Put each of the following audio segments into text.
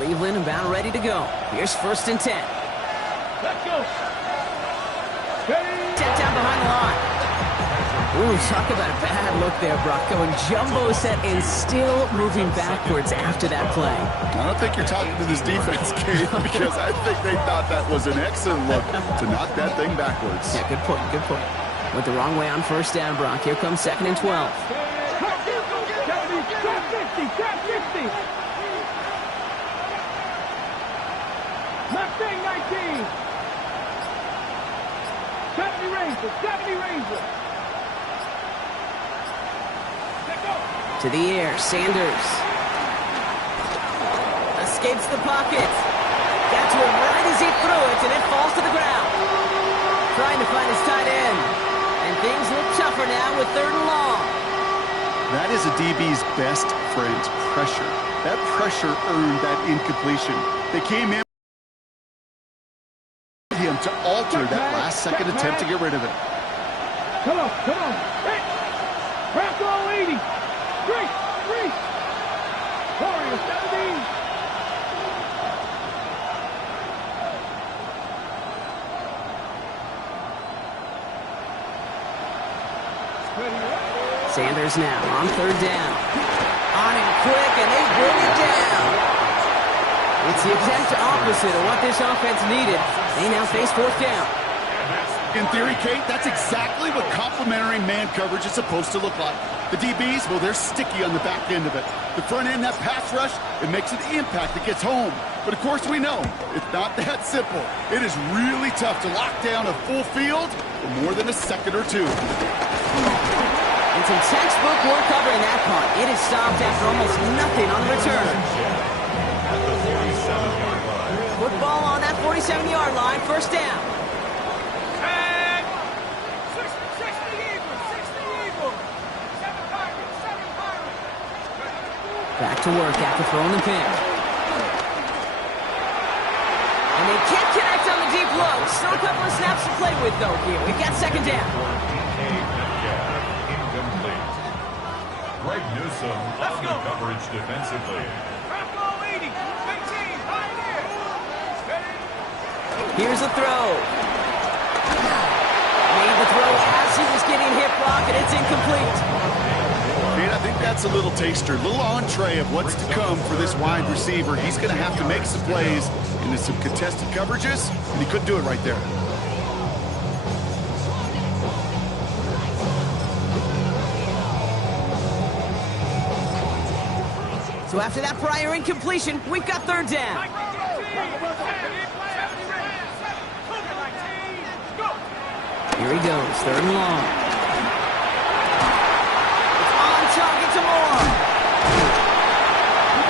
Cleveland about ready to go. Here's 1st and 10. Let's go. Set down behind the line. Ooh, talk about a bad look there, Brock. Going jumbo set and still moving backwards after that play. I don't think you're talking to this defense, Kate, because I think they thought that was an excellent look to knock that thing backwards. Yeah, good point, good point. Went the wrong way on 1st down, Brock. Here comes 2nd and 12. Mustang 19. 70 Ranger, 70 Ranger. To the air, Sanders. Escapes the pocket. Got to him right as he threw it, and it falls to the ground. Trying to find his tight end. And things look tougher now with 3rd and long. That is a DB's best friend, pressure. That pressure earned that incompletion. They came in him to alter that last-second attempt to get rid of it. Come on, come on. Hey, Bravo 80. 3. Warrior 17. Sanders now on 3rd down. On him quick, and they bring it down. It's the exact opposite of what this offense needed. They now face 4th down. In theory, Kate, that's exactly what complementary man coverage is supposed to look like. The DBs, well, they're sticky on the back end of it. The front end, that pass rush, it makes an impact that gets home. But, of course, we know it's not that simple. It is really tough to lock down a full field for more than a second or two. And some textbook work covering that punt. It is stopped after almost nothing on the return. Football on that 47-yard line, 1st down. Back to work after throwing the pick. And they can't connect on the deep low. Still a couple of snaps to play with, though, here. We've got 2nd down. Incomplete. Greg Newsom on the coverage defensively. Here's a throw. Made the throw as he was getting hit, Brock, and it's incomplete. I think that's a little taster, a little entree of what's to come for this wide receiver. He's going to have to make some plays into some contested coverages, and he couldn't do it right there. So after that prior incompletion, we've got 3rd down. Here he goes, 3rd and long. Target to Moore.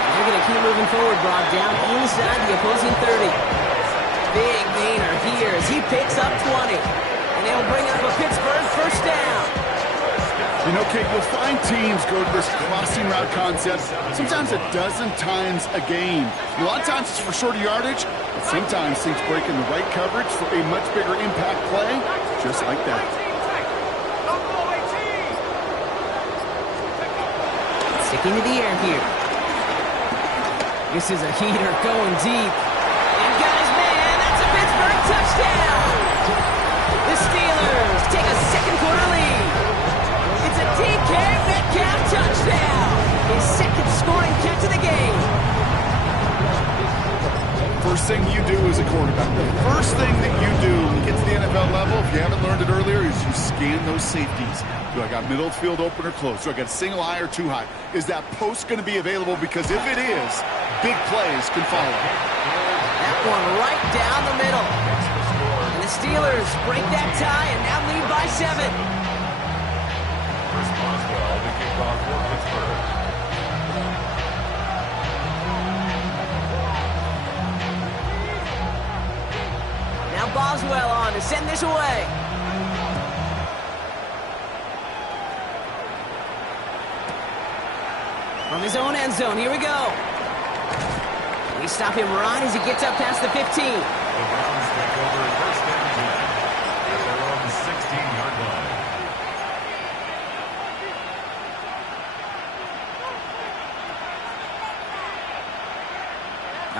They're going to keep moving forward, Brock, down inside the opposing 30. Big gainer here as he picks up 20. And they'll bring up a Pittsburgh 1st down. You know, Kate, you'll find teams go to this crossing route concept sometimes a dozen times a game. A lot of times it's for shorter yardage, but sometimes things break in the right coverage for a much bigger impact play, just like that. Sticking to the air here. This is a heater going deep. And got his man. That's a Pittsburgh touchdown. The Steelers take a 2nd quarter lead. It's a DK Metcalf touchdown. His 2nd scoring catch of the game. First thing you do as a quarterback, the first thing that you do when you get to the NFL level, if you haven't learned it earlier, is you scan those safeties. Do I got middle of the field open or close? Do I got a single high or 2 high? Is that post going to be available? Because if it is, big plays can follow. That one right down the middle. And the Steelers break that tie and now lead by 7. Chris Boswell, the kickoff for Pittsburgh. Now Boswell on to send this away. From his own end zone, here we go. We stop him right as he gets up past the 15. The Browns take over 1st and 10 at their own 16-yard line.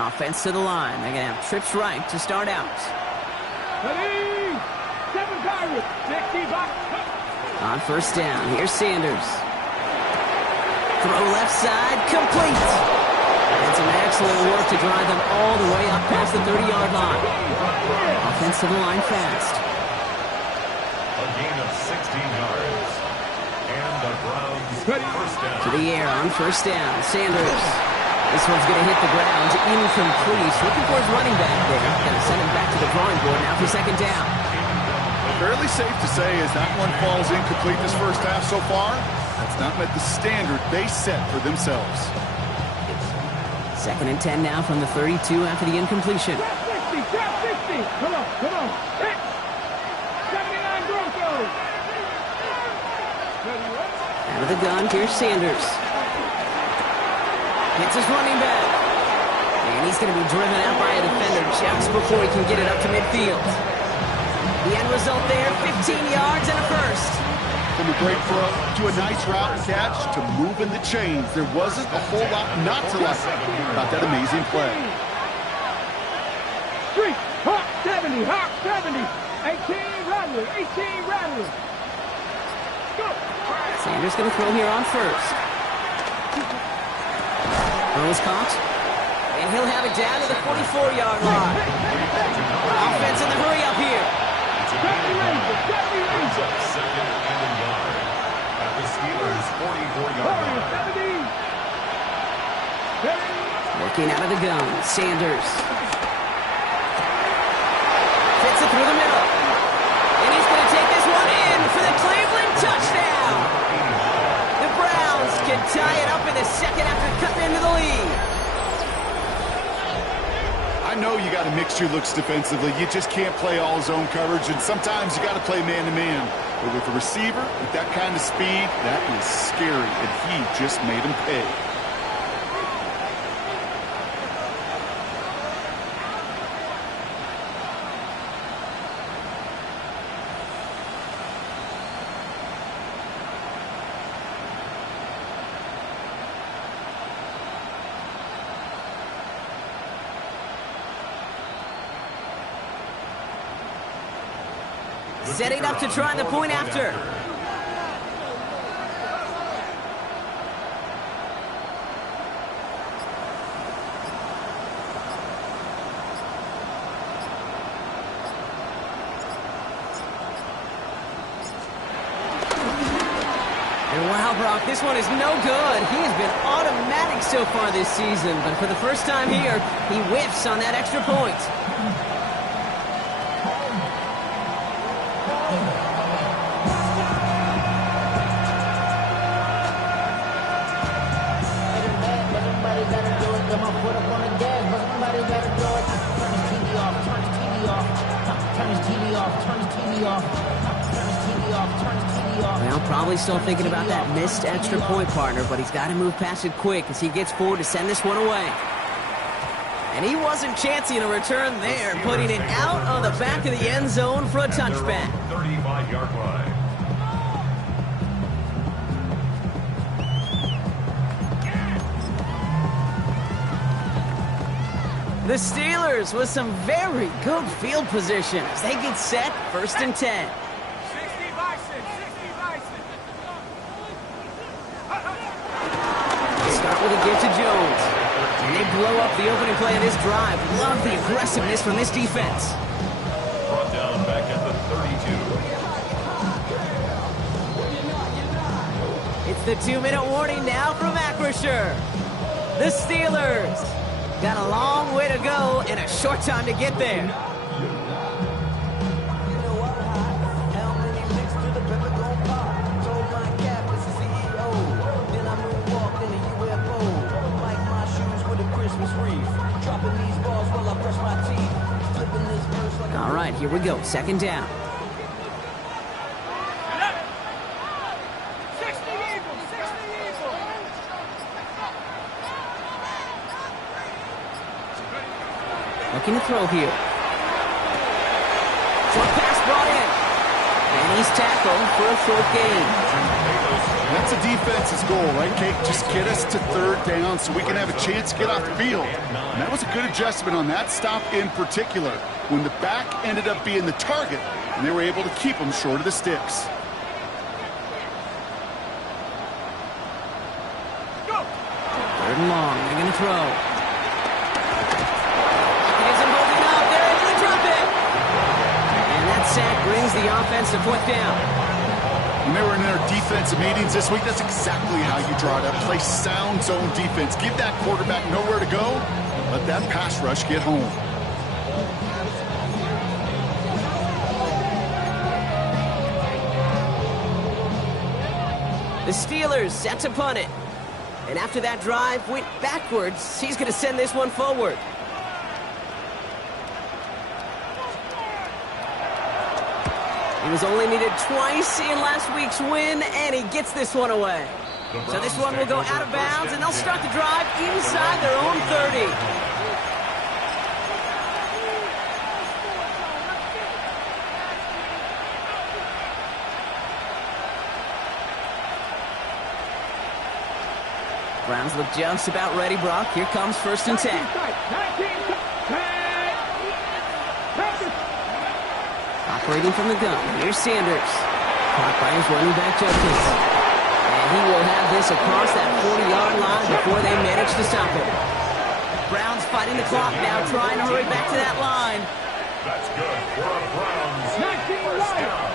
Offense to the line. They're going to have trips right to start out. Ready? 7 targets. 60 back. On first down, here's Sanders. Throw left side, complete. And some excellent work to drive them all the way up past the 30-yard line. Offense to the line fast. A gain of 16 yards. And the Browns first down. To the air on first down, Sanders. This one's going to hit the ground, incomplete. Looking for his running back there. Going to send him back to the drawing board now for second down. Fairly safe to say as that one falls incomplete this first half so far, that's not met the standard they set for themselves. Second and 10 now from the 32 after the incompletion. Drop 60. Come on. Hit. 79 Broncos. Out of the gun, here's Sanders. Hits his running back. And he's going to be driven out by a defender just before he can get it up to midfield. The end result there, 15 yards and a first. From a great throw to a nice route catch to moving the chains, there wasn't a whole lot not to like about that amazing play. Street, Hawk 70, Hawk 70. 18 Rattler, 18 Rattler. Go. Sanders going to throw here on first. Throws caught. And he'll have it down to the 44-yard line. Offense in the hurry up here. Brings up second and a yard at the Steelers' 44-yard line. Working out of the gun, Sanders. Fits it through the middle. And he's going to take this one in for the Cleveland touchdown. The Browns can tie it up in the second after cutting into the lead. I know you got to mix your looks defensively. You just can't play all zone coverage, and sometimes you got to play man-to-man. But with a receiver with that kind of speed, that is scary, and he just made him pay. Setting up to try the point after. And wow, Brock, this one is no good. He has been automatic so far this season, but for the first time here, he whiffs on that extra point. Well, probably still thinking about that missed extra point, partner, but he's got to move past it quick as he gets forward to send this one away. And he wasn't chancing a return there, putting it out on the back of the end zone for a touchback. 35-yard line. The Steelers with some very good field position as they get set, first and 10. Start with a give to Jones. And they blow up the opening play of this drive. Love the aggressiveness from this defense. Brought down back at the 32. It's the 2-minute warning now from Acrisure. The Steelers got a long way to go and a short time to get there. All right, here we go. Second down. Looking to throw here. Short pass brought in. And he's tackled for a short gain. That's the defense's goal, right, Kate? Just get us to third down so we can have a chance to get off the field. And that was a good adjustment on that stop in particular, when the back ended up being the target, and they were able to keep them short of the sticks. Third and long. They're going to throw. He gets them holding up. They're able to drop it. And that sack brings the offense to fourth down. When they were in their defensive meetings this week, that's exactly how you draw it up. Play sound zone defense. Give that quarterback nowhere to go. Let that pass rush get home. The Steelers set to punt it. And after that drive went backwards, he's going to send this one forward. He was only needed twice in last week's win, and he gets this one away. So this one will go out of bounds, and they'll start the drive inside their own 30. Browns look just about ready, Brock. Here comes first and 10. Operating from the gun, here's Sanders. Caught by his running back, Judkins. And he will have this across that 40-yard line before they manage to stop it. Browns fighting the clock now, trying to hurry back to that line. That's good for a Browns first down.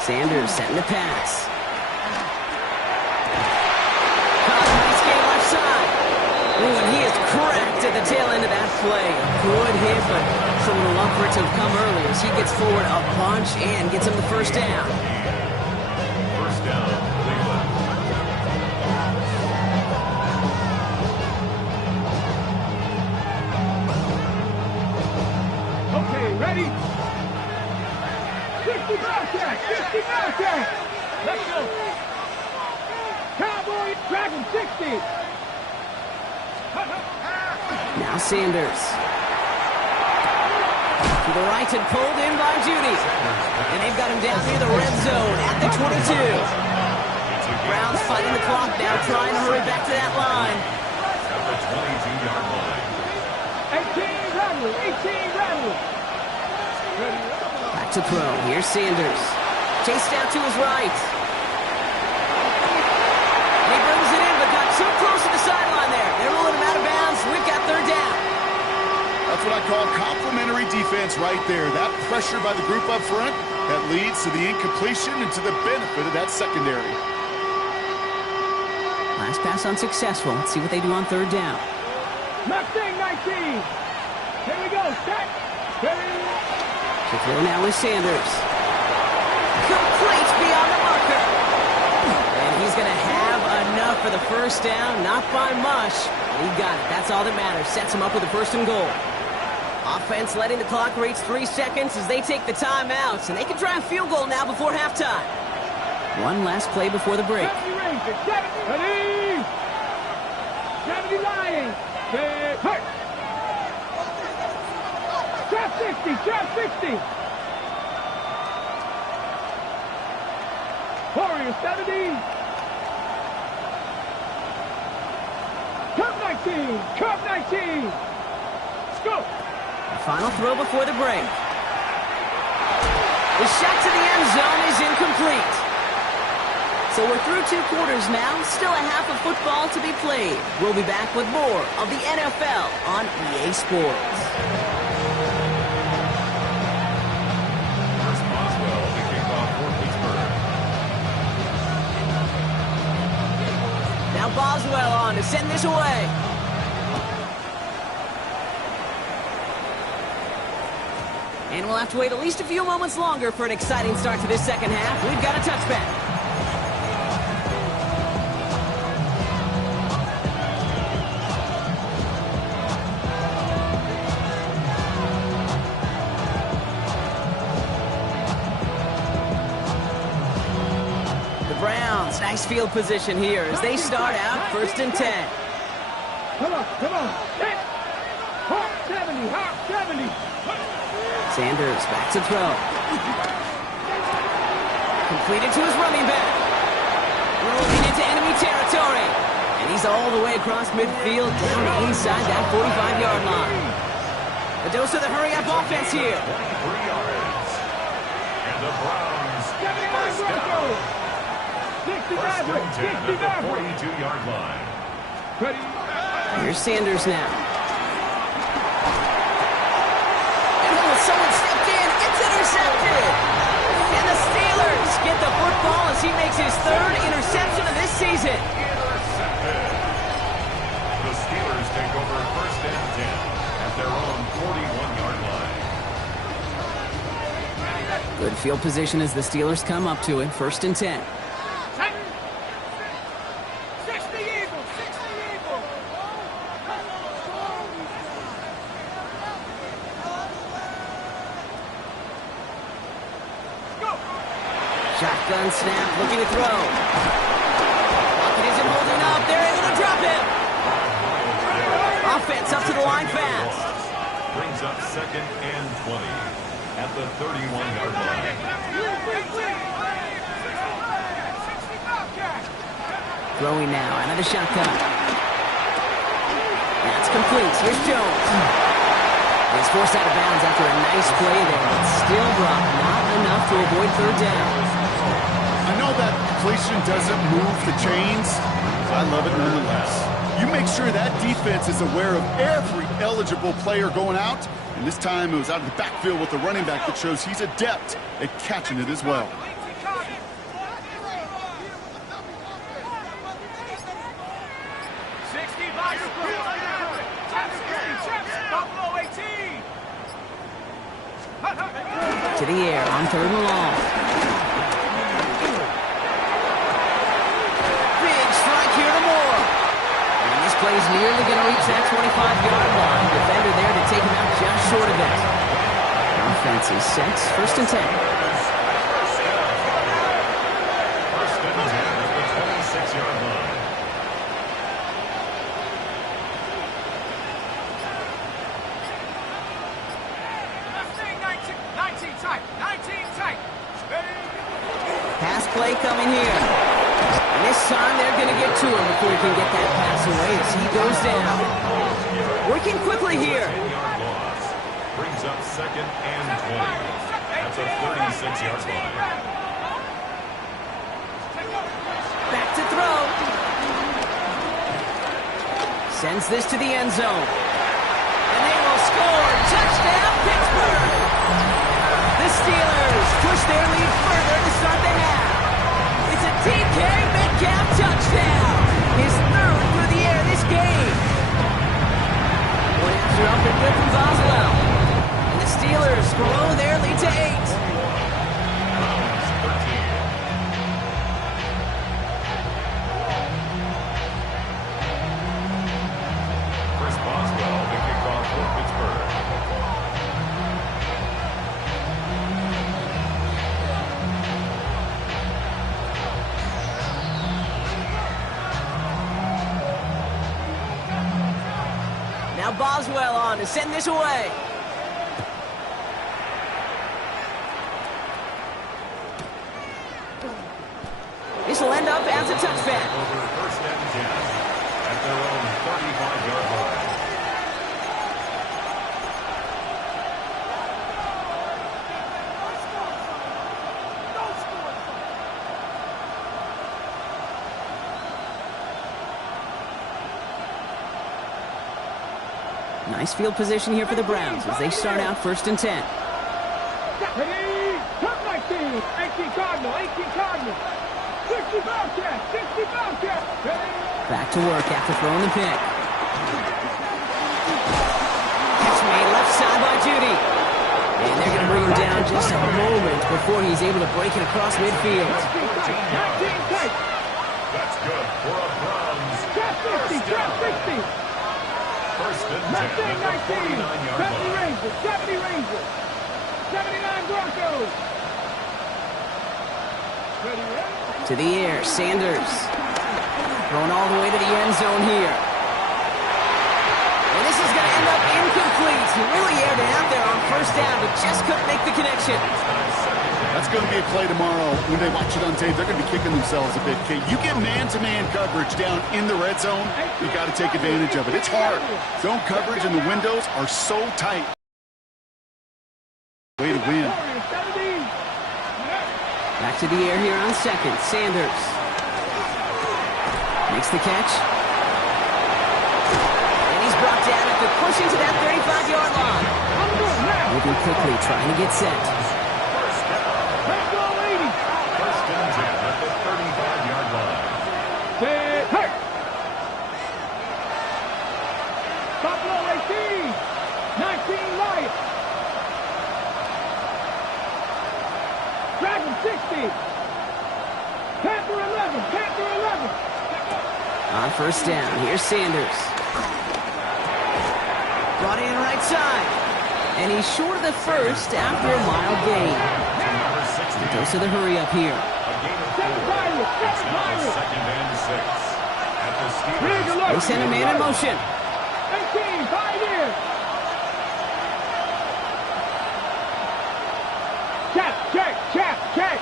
Sanders setting the pass. Caught a nice game left side. Ooh, and he is cracked at the tail end of that play. Good hit, but someone will love for it to have come early as he gets forward a bunch and gets him the first down. First down, Cleveland. Okay, ready? 50 contact! 50 contact! Let's go! Cowboy Dragon 60! Now Sanders. To the right and pulled in by Judy. And they've got him down near the red zone at the 22. Browns fighting the clock now, trying to hurry back to that line. At the 22-yard line. 18 Rattler! 18 Rattler! Back to throw. Here's Sanders. Chased out to his right. And he brings it in, but got too close to the sideline there. They're rolling him out of bounds. We've got third down. That's what I call complimentary defense right there. That pressure by the group up front, that leads to the incompletion and to the benefit of that secondary. Last pass unsuccessful. Let's see what they do on third down. Mustang 19! Here we go, set! To throw now is Sanders. Complete beyond the marker. And he's going to have enough for the first down. Not by much. He got it. That's all that matters. Sets him up with a first and goal. Offense letting the clock reach 3 seconds as they take the timeouts. And they can try a field goal now before halftime. One last play before the break. 70 Rangers, 70! Ready! 70 Lions! Hurt! Trap 60! Trap 60! Warriors 70! Cup 19! Cup 19! Let's go! Final throw before the break. The shot to the end zone is incomplete. So we're through 2 quarters now. Still a half of football to be played. We'll be back with more of the NFL on EA Sports. Here's Boswell to kick off for Pittsburgh. Now Boswell on to send this away. And we'll have to wait at least a few moments longer for an exciting start to this second half. We've got a touchback. The Browns, nice field position here as they start out first and 10. Come on, come on! Hit! Hawk 70! Hawk 70! Sanders back to throw. Completed to his running back. Rolling into enemy territory. And he's all the way across midfield, down inside that 45-yard line. A dose of the hurry-up offense here. 23 yards. And the Browns first down. First and 10 at the 42-yard line. Here's Sanders now. And someone stepped in. It's intercepted. And the Steelers get the football as he makes his third interception of this season. Intercepted. The Steelers take over first and 10 at their own 41-yard line. Good field position as the Steelers come up to it. First and 10. Shotgun snap, looking to throw. Pocket isn't holding up. They're able to drop him. Offense up to the line fast. Brings up second and 20 at the 31-yard line. Throwing now out of the shotgun. That's complete. Here's Jones. He's forced out of bounds after a nice play there, but still dropped. Not enough to avoid third down. I know that completion doesn't move the chains, but I love it nonetheless. You make sure that defense is aware of every eligible player going out, and this time it was out of the backfield with the running back that shows he's adept at catching it as well. To the air on third and long. Big strike here to Moore. And this play's nearly going to reach that 25-yard line. Defender there to take him out just short of it. Offense is set. First and 10. First and 10 at the 26-yard line. Pass play coming here. And this time they're going to get to him before he can get that pass away as he goes down. Working quickly here. 10-yard loss. Brings up second and 20 at the 36-yard line. Back to throw. Sends this to the end zone. And they will score. Touchdown, Pittsburgh. The Steelers push their lead further to start the half. It's a DK Metcalf touchdown. His third through the air this game. One after up and good from Boswell. And the Steelers grow their lead to 8. Browns 13. Chris Boswell, the kickoff for Pittsburgh. Now Boswell on to send this away. This will end up as a touchback. Over first and 10 at their own 35-yard line. Nice field position here for the Browns as they start out first and 10. Ready? Turn right field. 18 Cardinal. 18 Cardinal. 60 Bobcat. 60 Bobcat. Ready? Back to work after throwing the pick. Catch made left side by Judy. And they're going to bring him down just a moment before he's able to break it across midfield. 19 tight. That's good for a Browns. Trap 50. Trap 50. First and 10 Left at in the 19. 49-yard 70 line. Rangers. 70 Rangers. 79 Broncos. Ready, ready? To the air, Sanders. Going all the way to the end zone here. And this is going to end up incomplete. He really aired it out there on first down, but just couldn't make the connection. Second That's going to be a play tomorrow. When they watch it on tape, they're going to be kicking themselves a bit, Kate. You get man-to-man coverage down in the red zone, you got to take advantage of it. It's hard. Zone coverage and the windows are so tight. Way to win. Back to the air here on second. Sanders makes the catch. And he's brought down after pushing to that 35-yard line. Moving quickly, trying to get set. First and 10 at the 35-yard line. Buffalo 18, 19 Lions. Dragon 60. Panther 11, Panther 11. On first down, here's Sanders. Brought in right side. And he's short of the first after a mild gain. He goes to the hurry up here. It's now second and 6. At the Steelers. They send a man in motion. 18, 5 years. Check.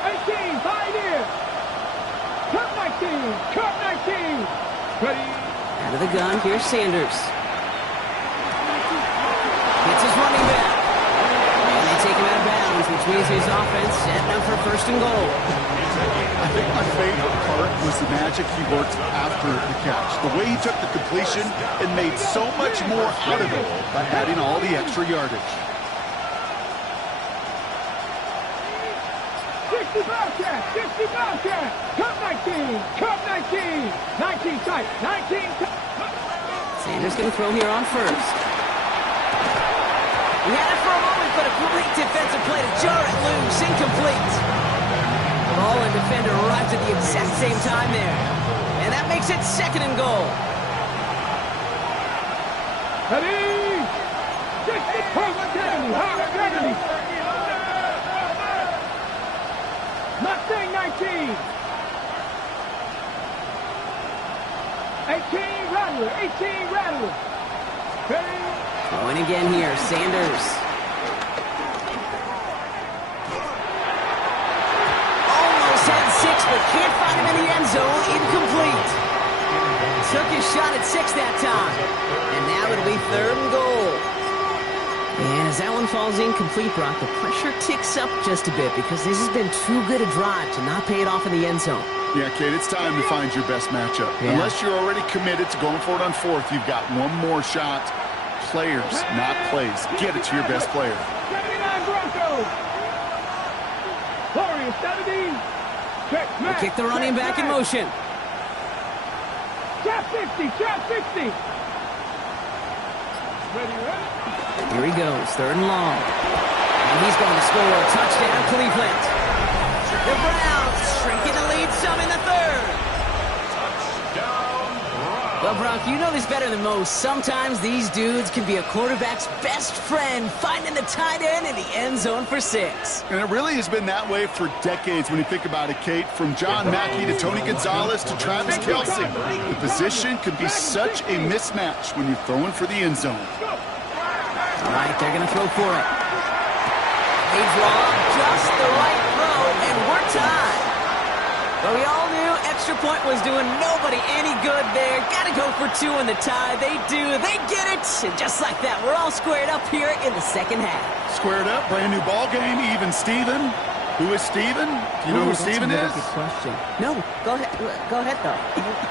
18, 5 years. Cut 19. Ready. Out of the gun, here's Sanders. It's his running back. And they take him out of bounds, which means his offense setting up for first and goal. I think my favorite part was the magic he worked after the catch. The way he took the completion and made so much more out of it by adding all the extra yardage. 60 Bobcat. Cut 19. 19 tight. Sanders going to throw here on first. He had it for a moment, but a great defensive play to jar it loose. Incomplete. The ball and defender arrived at the exact same time there. And that makes it second and goal. Ready. 60. Mustang 19. 18 Rattler. Ready. Throwing again here, Sanders. Almost had 6, but can't find him in the end zone. Incomplete. Took his shot at 6 that time. And now it'll be third and goal. And as that one falls incomplete, Brock, the pressure ticks up just a bit because this has been too good a drive to not pay it off in the end zone. Yeah, Kate, it's time to find your best matchup. Yeah. Unless you're already committed to going for it on fourth, you've got one more shot. Players, not plays. Get it to your best player. 79 Broncos. Warriors 70. They kick the running back in motion. Trap 60. Ready. Here he goes, third and long. And he's going to score a touchdown, Cleveland. The Browns shrinking the lead some in the third. Well, Brock, you know this better than most. Sometimes these dudes can be a quarterback's best friend, finding the tight end in the end zone for 6. And it really has been that way for decades when you think about it, Kate. From John Mackey to Tony Gonzalez to Travis Kelce. The position can be such a mismatch when you're throwing for the end zone. All right, they're going to throw for it. They draw just the right throw, and we're tied. But we all knew extra point was doing nobody any good there. Got to go for 2 in the tie. They do. They get it. And just like that, we're all squared up here in the second half. Squared up, brand new ball game, even Steven. Who is Steven? Do you know who Steven is? That's a good question. No, go ahead. Go ahead, though.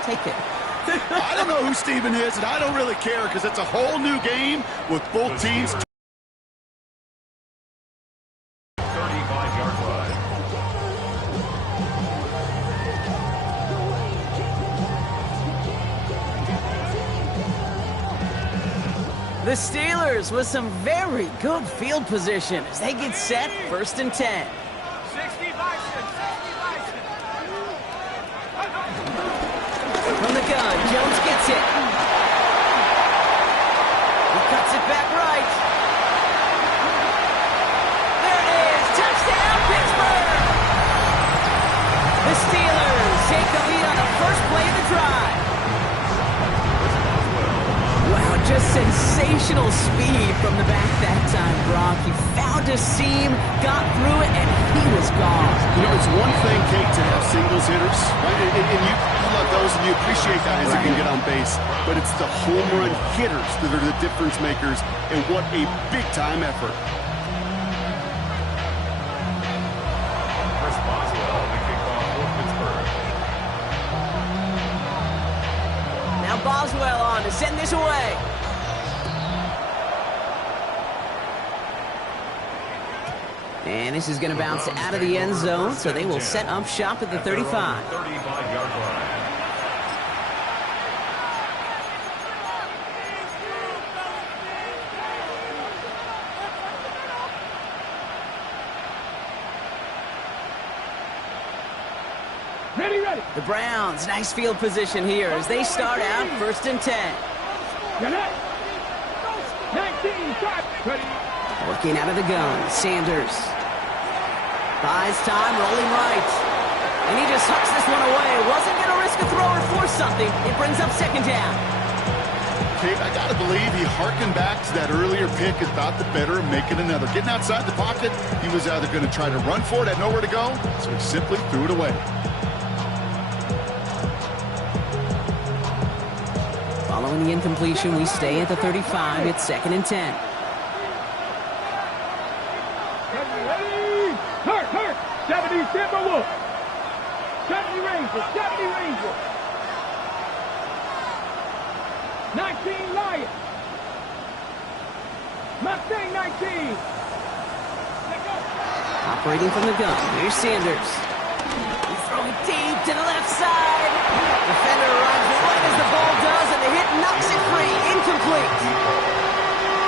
Take it. I don't know who Steven is, and I don't really care because it's a whole new game with both teams. 35-yard line. The Steelers with some very good field position as they get set, first and 10. From the gun, Jones gets it. He cuts it back right. There it is, touchdown Pittsburgh! The Steelers take the lead on the first play of the drive. Wow, Just sensational speed from the back that time, Brock. He found a seam, got through it, and he was gone. You know, it's one thing, Kate, to have singles hitters, right? And you love those, and you appreciate guys that can get on base. But it's the home run hitters that are the difference makers, and what a big-time effort. Boswell on to send this away. And this is going to bounce out of the end zone, so they will set up shop at the 35. 35-yard line. Ready, ready. The Browns, nice field position here as they start out 1st and 10. 19, start. Ready. Working out of the gun, Sanders. Buys time, rolling right. And he just hucks this one away. Wasn't going to risk a throw or force something. It brings up 2nd down. Kate, I got to believe he harkened back to that earlier pick about the better and making another. Getting outside the pocket, he was either going to try to run for it, had nowhere to go, so he simply threw it away. Following the incompletion, we stay at the 35. It's 2nd and 10. Ready. Hurt. 70 Timberwolf. 70 Rangers. 70 Rangers. 19 Lions. Mustang 19. Operating from the gun, here's Sanders. He's throwing deep to the left side. Defender runs right as the ball does, and the hit knocks it free. Incomplete.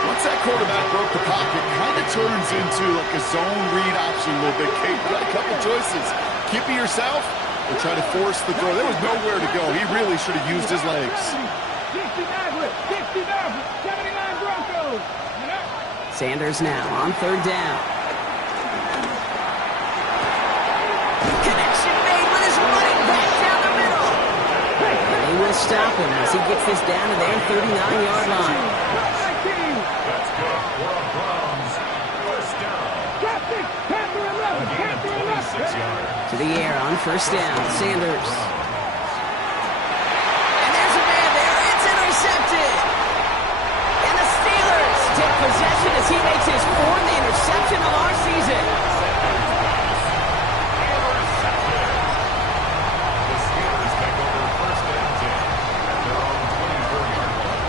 Once that quarterback broke the pocket, kind of turns into like a zone read option a little bit. Kate, you got a couple choices. Keep it yourself or try to force the throw. There was nowhere to go. He really should have used his legs. 60 Mavericks. 60 Mavericks. 79 Broncos. Sanders now on 3rd down. Connection made with his running back down the middle. And they will stop him as he gets this down to their 39-yard line. That's good for a Browns. 1st down. Panther 11. Again, Panther 26 11. yards. To the air on 1st down, Sanders. And there's a man there. It's intercepted. And the Steelers take possession as he makes his 4th interception of our season. The Steelers take over 1st and 10 at their own 24-yard line.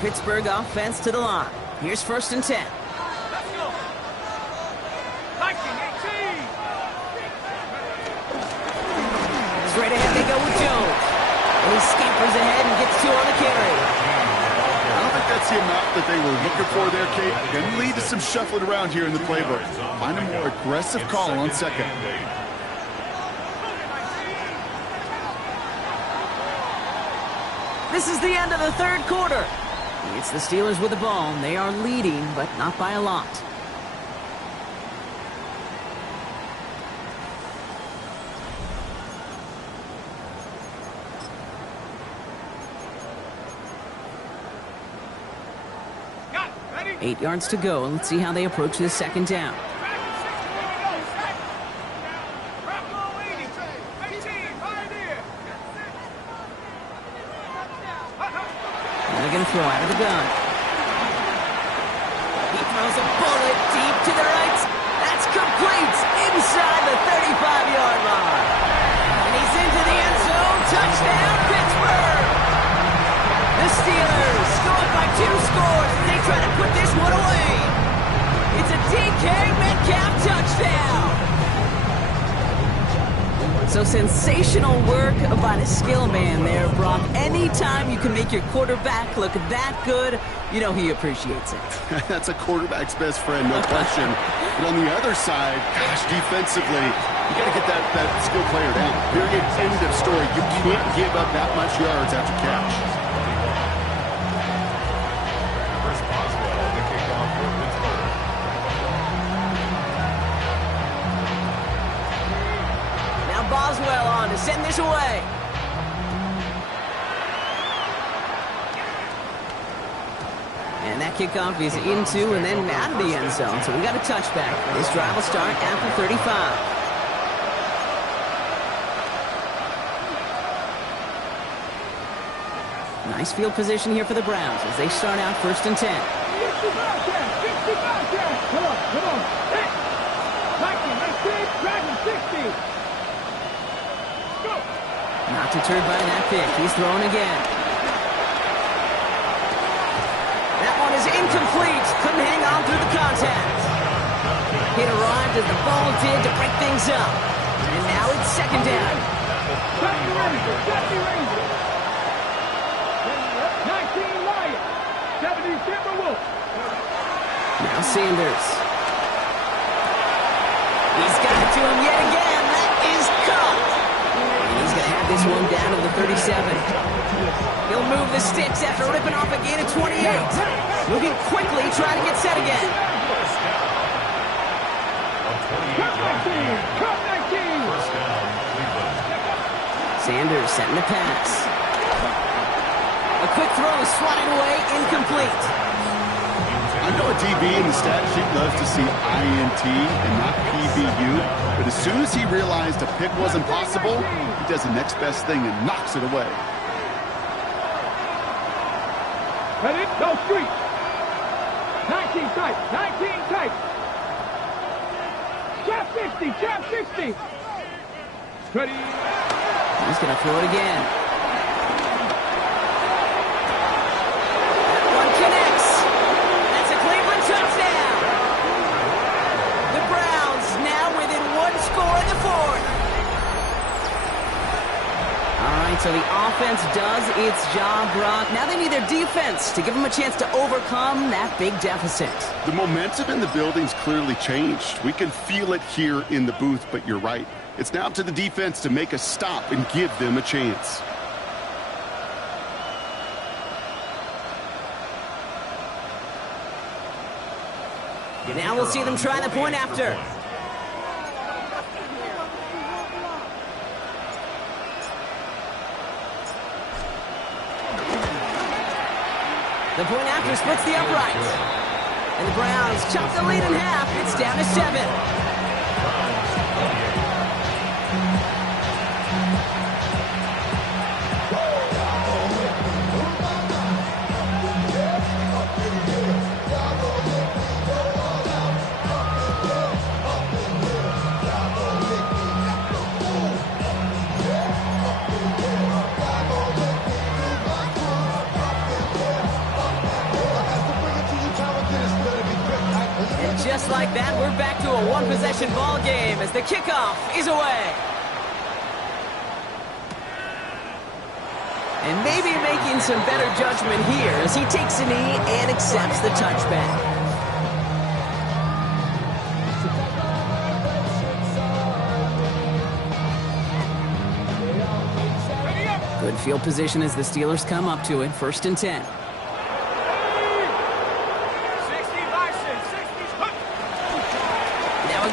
Pittsburgh offense to the line. Here's 1st and 10. Let's go. 1918. Straight ahead they go with Jones. And he scampers ahead and gets 2 on the carry. I don't think that's the amount that they were looking for there, Kate. Going to lead to some shuffling around here in the playbook. Find a more aggressive call on 2nd. This is the end of the 3rd quarter. It's the Steelers with the ball. They are leading, but not by a lot. Got it. Ready. 8 yards to go. Let's see how they approach this 2nd down. And they're going to throw out of the gun. He throws a bullet deep to the right. That's complete inside the 35-yard line. And he's into the end zone. Touchdown, Pittsburgh! The Steelers scored by 2 scores. They try to put this one away. It's a DK Metcalf touchdown. So sensational work by the skill man there, Brock. Anytime you can make your quarterback look that good, you know he appreciates it. That's a quarterback's best friend, no question. But on the other side, gosh, defensively, you got to get that skill player down. Period. End of story. You can't give up that much yards after catch. Chris Boswell, the kickoff for Pittsburgh. Now And that kickoff is into and then out of the end zone. So we got a touchback. This drive will start at the 35. Nice field position here for the Browns as they start out 1st and 10. 65 yards. Come on. Hit. Mikey, nice big, dragon 60. Go. Not deterred by that pick. He's throwing again. That one is incomplete. Couldn't hang on through the contact. Hit arrived as the ball did to break things up. And now it's 2nd down. 19 Lions. 70 Timberwolves. Now Sanders. He's got it to him yet again. That is caught. And he's going to have this one down to the 37. He'll move the sticks after ripping off a gain of 28. Moving quickly, trying to get set again. Sanders setting the pass. A quick throw swatted away, incomplete. I know a DB in the stat sheet loves to see INT and not PBU, but as soon as he realized a pick wasn't possible, he does the next best thing and knocks it away. Ready? Go street. 19 tight. Shot 60. Ready? He's going to throw it again. That one connects. That's a Cleveland touchdown. The Browns now within 1 score in the 4th. All right, so the offense does its job, Brock. Now they need their defense to give them a chance to overcome that big deficit. The momentum in the building's clearly changed. We can feel it here in the booth, but you're right. It's now up to the defense to make a stop and give them a chance. And now we'll see them try the point after. The point after splits the upright. And the Browns chop the lead in half. It's down to 7. Just like that, we're back to a one-possession ball game as the kickoff is away. And maybe making some better judgment here as he takes a knee and accepts the touchback. Good field position as the Steelers come up to it, 1st and 10.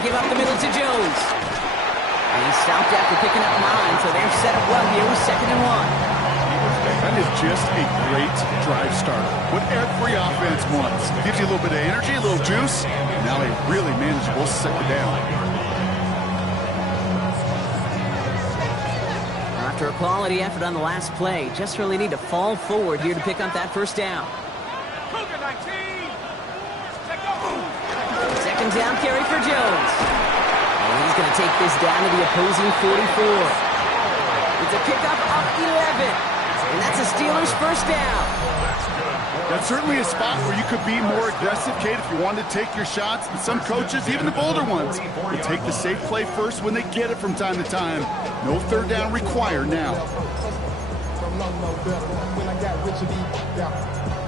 Give up the middle to Jones. And he stopped after picking up 9, so they're set up well here with 2nd and 1. That is just a great drive starter. What every offense wants. Gives you a little bit of energy, a little juice. Now a really manageable 2nd down. After a quality effort on the last play, just really need to fall forward here to pick up that 1st down. 2nd down carry for Jones. And he's going to take this down to the opposing 44. It's a pickup of 11. And that's a Steelers 1st down. That's certainly a spot where you could be more aggressive, Kate, if you wanted to take your shots. And some coaches, even the bolder ones, will take the safe play first when they get it from time to time. No 3rd down required now.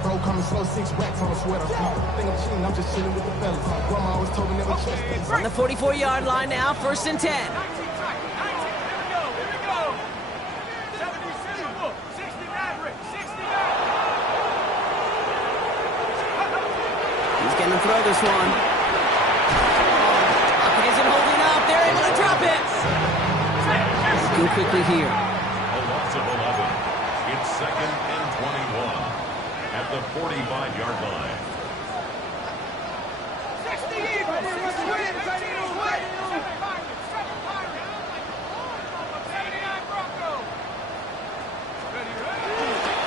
Bro, coming slow, 6 racks on a sweater. Think I'm cheating, I'm just chilling with the fellas. Grandma always told me never trust. On the 44-yard line now, 1st and 10. Here we go. 70 Timberwolves, 60 Maverick, 60 He's going to throw this one. Clock isn't holding up. They're able to drop it. Go quickly here. A loss of 11. It's 2nd and 21. At the 45-yard line. 60 Eagles.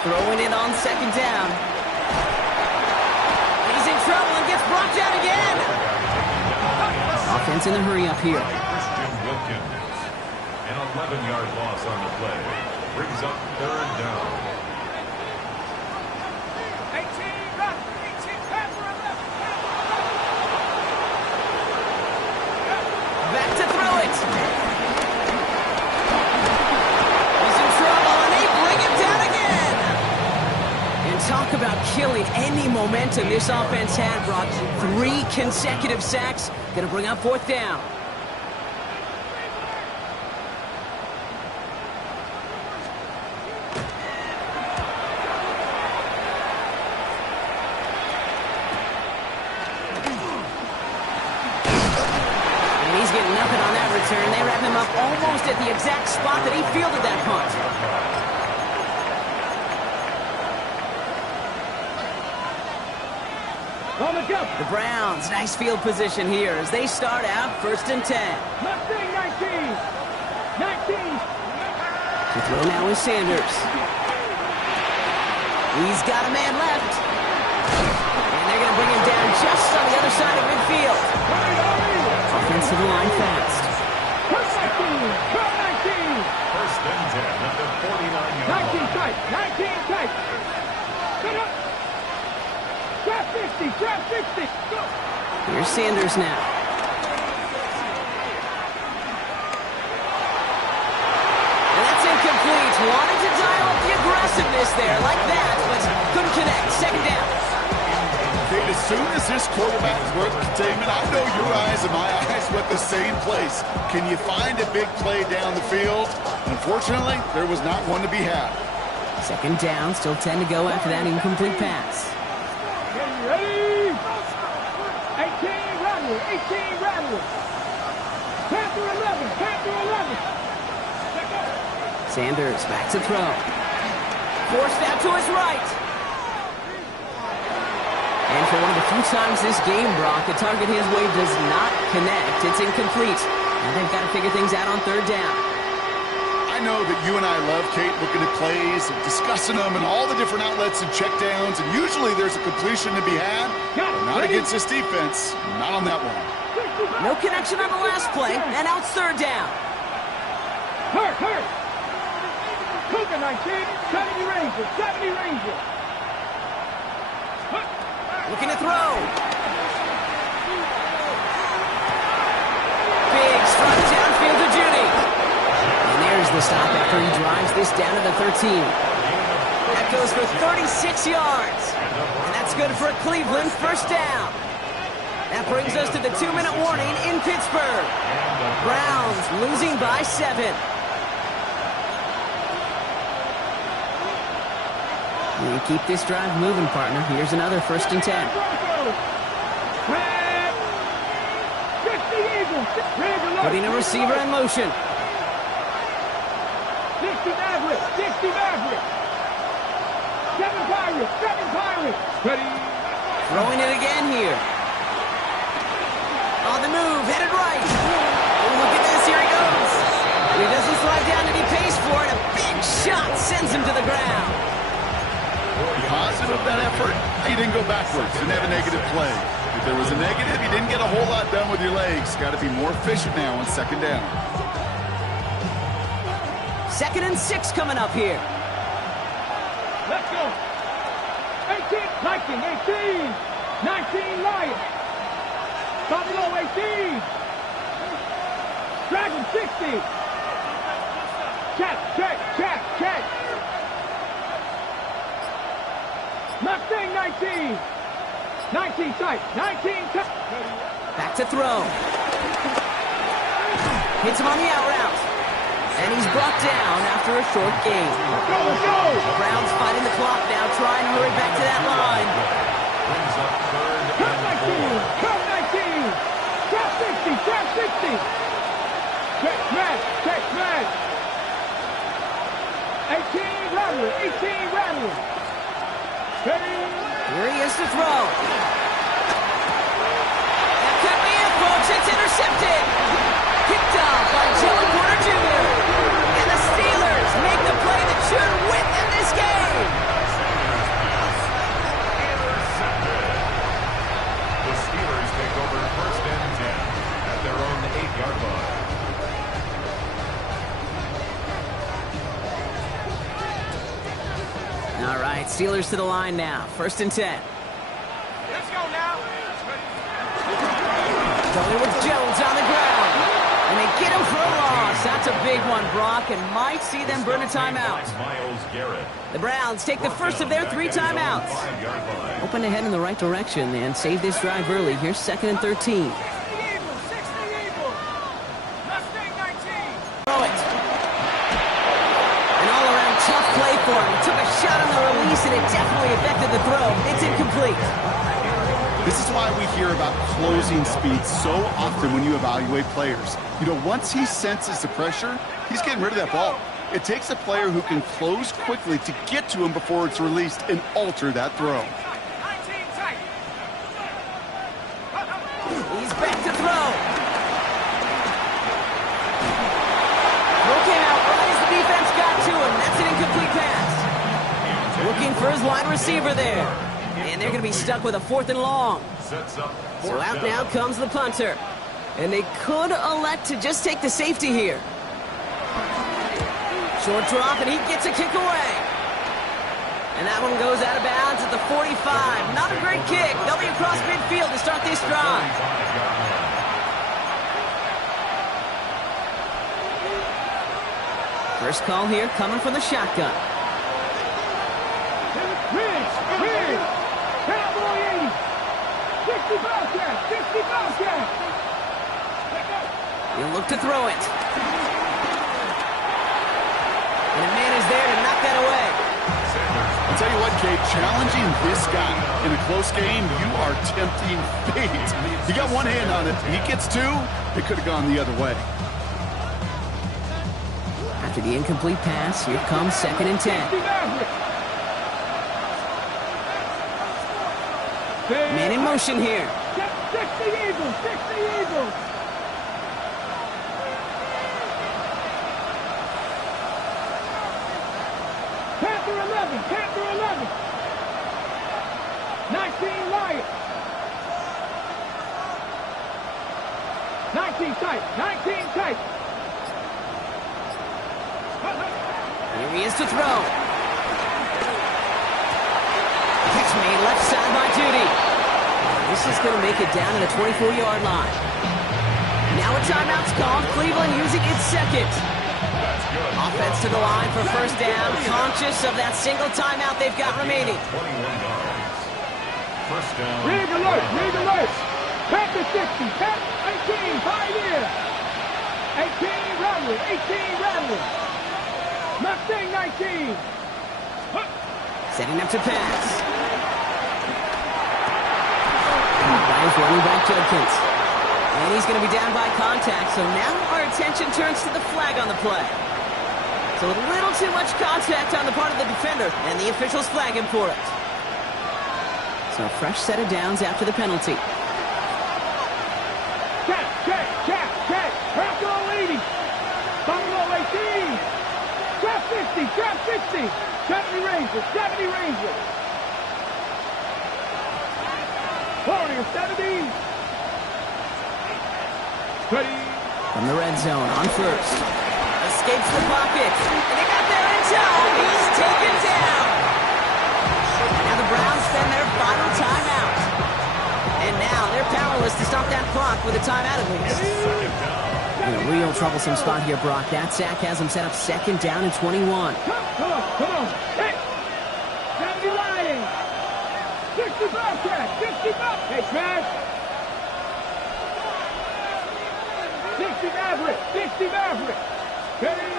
Throwing it on second down. He's in trouble and gets brought down again. Offense in a hurry up here. Christian Wilkins. An 11-yard loss on the play. Brings up third down. 18 run. 18 pass for 11. Back to throw it. He's in trouble, and they bring him down again. And talk about killing any momentum this offense had. Brought 3 consecutive sacks. Going to bring up fourth down. Getting nothing on that return. They wrap him up almost at the exact spot that he fielded that punt. On the jump. The Browns, nice field position here as they start out 1st and 10. Mustang 19. 19. To throw now is Sanders. He's got a man left. And they're going to bring him down just on the other side of midfield. Offensive line fast. 19. 19. 1st and 10 at the 49-yard line. 19 tight. 19 tight. Get up. Trap 60. Trap 60. Go. Here's Sanders now. And that's incomplete. Wanted to dial up the aggressiveness there like that, but couldn't connect. Second down. Kate, as soon as this quarterback broke containment, I know your eyes and my eyes went the same place. Can you find a big play down the field? Unfortunately, there was not one to be had. Second down, still 10 to go after that incomplete pass. Ready? 18 Rattler. 18 Rattler. Panther 11. Panther 11. Sanders back to throw. Forced out to his right. And for one of the few times this game, Brock, the target his way does not connect. It's incomplete. And they've got to figure things out on third down. I know that you and I love, Kate, looking at plays and discussing them and all the different outlets and checkdowns, and usually there's a completion to be had. Not against this defense. Not on that one. No connection on the last play, and now it's third down. Hurt. Cougar 19. 70 Ranger. 70 Ranger. Looking to throw. Big strut downfield to Judy. And there's the stop after he drives this down to the 13. That goes for 36 yards. And that's good for a Cleveland first down. That brings us to the 2-minute warning in Pittsburgh. Browns losing by 7. You keep this drive moving, partner. Here's another 1st and 10. Putting a receiver in motion. 60 Maverick. 60 Maverick. 7 Pirates. 7 Pirates. Ready? Throwing it again here. On the move, headed right. Oh, look at this, here he goes. He doesn't slide down and he pays for it. A big shot sends him to the ground. Positive that effort. You didn't go backwards. Didn't have a negative play. If there was a negative, you didn't get a whole lot done with your legs. Got to be more efficient now on second down. 2nd and 6 coming up here. Let's go. 18 Viking. 18. 19 Lion. Buffalo 18. Dragon 60. Check. Mustang 19. 19 tight. 19 tight. Back to throw. Hits him on the out route. And he's brought down after a short gain. Let's go. Browns fighting the clock now, trying to hurry back to that line. Brings up third Trap and 19. 4. Trap 19. Trap 60. Trap 60. Check smash. 18 Rattler. 18 Rattler. Here he is to throw. That could be it, folks. It's intercepted. Picked off by Jalen Porter Jr. And the Steelers make the play that should win them this game. Intercepted. The Steelers take over first and 10 at their own 8-yard line. All right, Steelers to the line now. First and 10. Let's go now. Going with Jones on the ground. And they get him for a loss. That's a big one, Brock, and might see them burn a timeout. Myles Garrett. The Browns take the first of their 3 timeouts. 5-yard line. Open to head in the right direction and save this drive early. Here's 2nd and 13. 60 Eagles, 60 Eagles. Mustang 19. Throw it. An all-around tough play for him. He took a shot on the release, and it definitely affected the throw. It's incomplete. This is why we hear about closing speed so often when you evaluate players. You know, once he senses the pressure, he's getting rid of that ball. It takes a player who can close quickly to get to him before it's released and alter that throw. 19 tight. He's back to throw. Throw came out right as the defense got to him. That's an incomplete pass. Looking for his wide receiver there. And they're going to be stuck with a 4th and long. Sets up So out down. now comes the punter. And they could elect to just take the safety here. Short drop, and he gets a kick away. And that one goes out of bounds at the 45. Not a great kick. They'll be across midfield to start this drive. 45-yard line. First call here coming from the shotgun. Ridge. Cowboy 80. 60 Bobcat, 60 Bobcat. He'll look to throw it. And a man is there to knock that away. I'll tell you what, Kate, challenging this guy in a close game, you are tempting fate. You got one hand on it. He gets 2. It could have gone the other way. After the incomplete pass, here comes 2nd and 10. Man in motion here. 60 Eagles, 60 Eagles. Panther 11. 19 Lions. 19 tight. Here he is to throw. Catch made left side by Judy. This is going to make it down at a 24-yard line. Now a timeout's called. Cleveland using its 2nd. Offense to the line for first down. Conscious of that single timeout they've got remaining. 21 yards. First down. Rig alert. Panther 60, Panther 18, Pioneer. 18 Rattler. Mustang 19. Setting up to pass. By his running back, Judkins. And he's going to be down by contact, so now our attention turns to the flag on the play. So a little too much contact on the part of the defender, and the officials flag him for it. So a fresh set of downs after the penalty. Check. Buffalo 80. Buffalo 18. Trap 60. 70 Rangers. Warriors 70. Ready. From the red zone on first. Escapes the pocket. And he got there in time. He's taken down. Now the Browns spend their final timeout. And now they're powerless to stop that clock with a timeout at least. In a real troublesome spot here, Brock. That sack has him set up 2nd down and 21. Come on. Hey. 70 Lions. 60 Bobcat. Hey, Trash. 60 Maverick. Ready.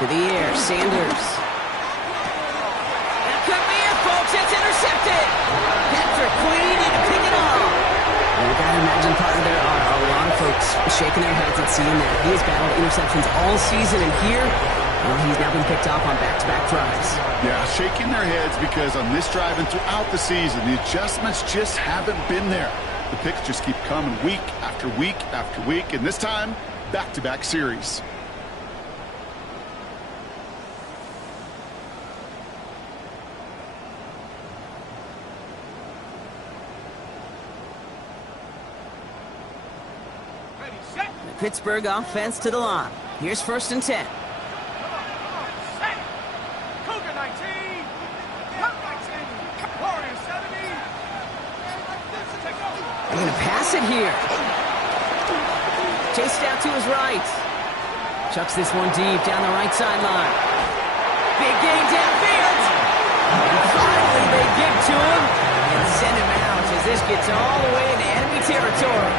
To the air, Sanders. That could be it, folks. It's intercepted. Patrick Queen in to pick it off. You gotta imagine, partner, there are a lot of folks shaking their heads at seeing that. He has battled interceptions all season, and here Well, he's now been picked off on back-to-back drives. Yeah, shaking their heads because on this drive and throughout the season, the adjustments just haven't been there. The picks just keep coming week after week after week, and this time, back-to-back series. The Pittsburgh offense to the line. Here's 1st and 10. Cougar 19. Cougar 19. Warriors 70. They're going to pass it here. Chased out to his right. Chucks this one deep down the right sideline. Big gain downfield. And finally they get to him and send him out as this gets all the way into enemy territory.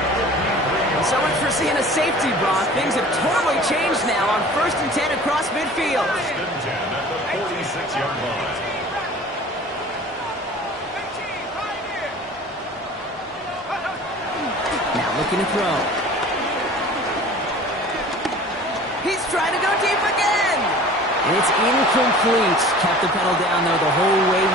So much for seeing a safety, Brock. Things have totally changed now on 1st and 10 across midfield. 1st and 10 at the 46-yard line. Now looking to throw. He's trying to go deep again. And it's incomplete. Kept the pedal down, though, the whole way.